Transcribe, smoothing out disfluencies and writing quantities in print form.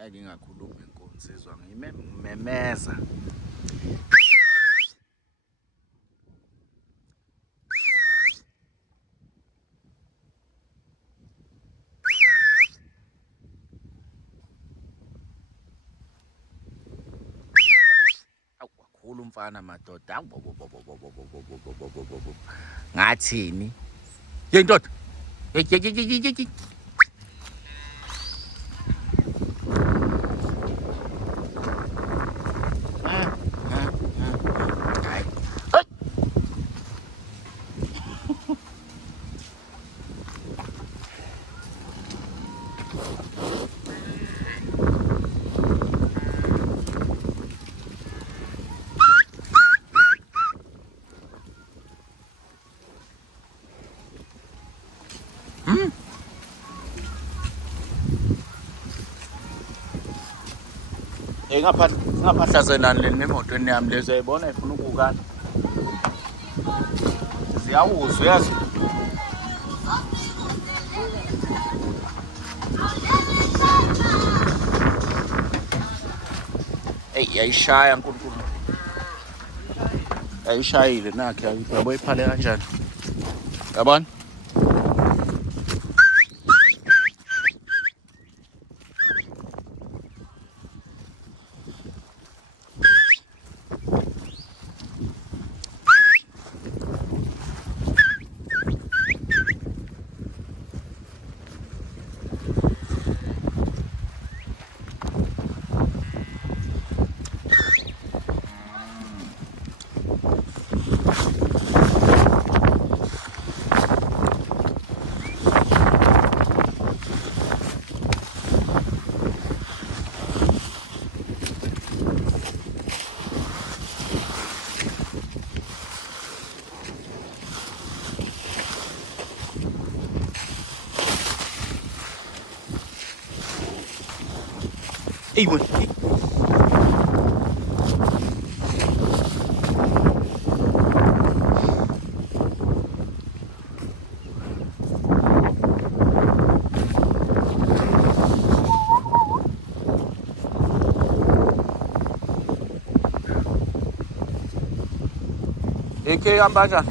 Ngeke ngingakhulumi Nkosizwa ngimemeza. Awukhulu umfana madoda. Ngathini? Ye ndoda. Ye. Ngaphahlazelani leni emotweni yami lezo uyayibona ifuna ukukana. Ziyawuzwa uyazi. Yayishaya nkulunkulu. Yayishayile nakhe yabo iphale kanjani. Yabona? Ey boy. Eke ambanja.